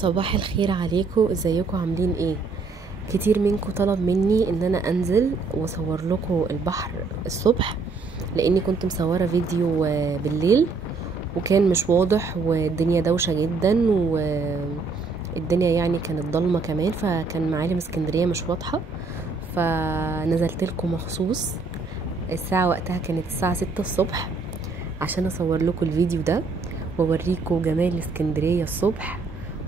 صباح الخير عليكم، ازيكم عاملين ايه؟ كتير منكم طلب مني ان انا انزل واصور لكم البحر الصبح، لاني كنت مصوره فيديو بالليل وكان مش واضح والدنيا دوشه جدا والدنيا يعني كانت ضلمه كمان، فكان معالم اسكندريه مش واضحه. فنزلت لكم مخصوص. الساعه وقتها كانت الساعه 6 الصبح عشان اصور لكم الفيديو ده واوريكم جمال اسكندريه الصبح،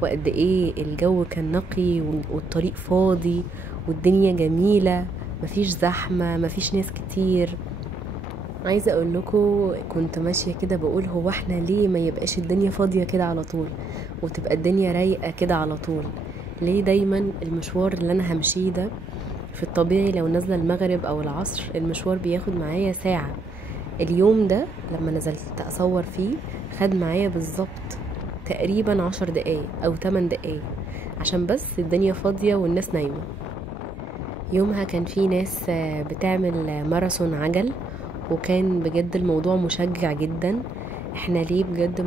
وقد ايه الجو كان نقي والطريق فاضي والدنيا جميله، مفيش زحمه مفيش ناس كتير. عايزه اقول لكم كنت ماشيه كده بقول هو احنا ليه ما يبقاش الدنيا فاضيه كده على طول وتبقى الدنيا رايقه كده على طول؟ ليه دايما المشوار اللي انا همشيه ده في الطبيعي لو نازله المغرب او العصر المشوار بياخد معايا ساعه؟ اليوم ده لما نزلت اصور فيه خد معايا بالظبط تقريبا 10 دقايق او 8 دقايق، عشان بس الدنيا فاضية والناس نايمة. يومها كان في ناس بتعمل ماراثون عجل، وكان بجد الموضوع مشجع جدا. احنا ليه بجد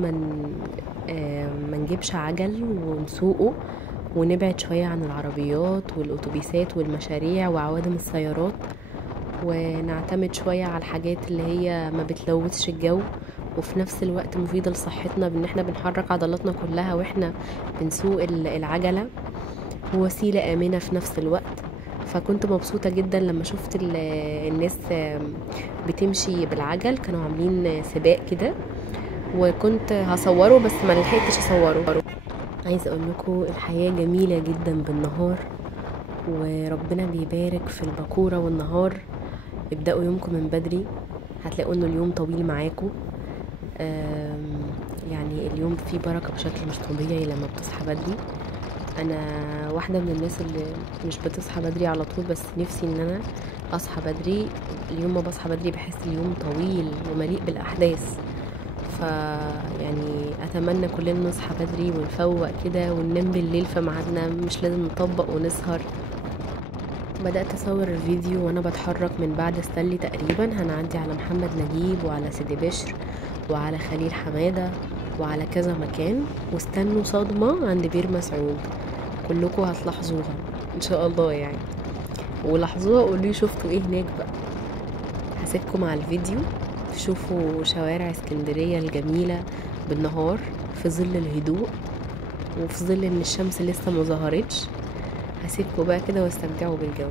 ما نجيبش عجل ونسوقه ونبعد شوية عن العربيات والأتوبيسات والمشاريع وعوادم السيارات، ونعتمد شوية على الحاجات اللي هي ما بتلوثش الجو وفي نفس الوقت مفيدة لصحتنا، بان احنا بنحرك عضلاتنا كلها واحنا بنسوق العجلة، ووسيلة آمنة في نفس الوقت. فكنت مبسوطة جدا لما شفت الناس بتمشي بالعجل، كانوا عاملين سباق كده وكنت هصوره بس ما لحقتش اصوره. عايزة اقول لكم الحياة جميلة جدا بالنهار، وربنا بيبارك في البكورة والنهار. ابدأوا يومكم من بدري، هتلاقوا انه اليوم طويل معاكم. يعني اليوم فيه بركة بشكل مش طبيعي لما بتصحى بدري. انا واحدة من الناس اللي مش بتصحى بدري على طول، بس نفسي ان انا اصحى بدري. اليوم ما بصحى بدري بحس اليوم طويل ومليء بالاحداث، يعني اتمنى كلنا نصحى بدري ونفوق كده وننام بالليل في ميعادنا، مش لازم نطبق ونسهر. بدأت أصور الفيديو وأنا بتحرك من بعد ستانلي تقريبا، هنعدي على محمد نجيب وعلى سيدي بشر وعلى خليل حمادة وعلى كذا مكان، واستنوا صدمة عند بير مسعود كلكم هتلاحظوها إن شاء الله يعني، ولاحظوها قولوا شفتوا ايه هناك بقى. هسيبكم على الفيديو تشوفوا شوارع اسكندرية الجميلة بالنهار في ظل الهدوء وفي ظل ان الشمس لسه مظهرتش. هسيبكم بقى كده واستمتعوا بالجو.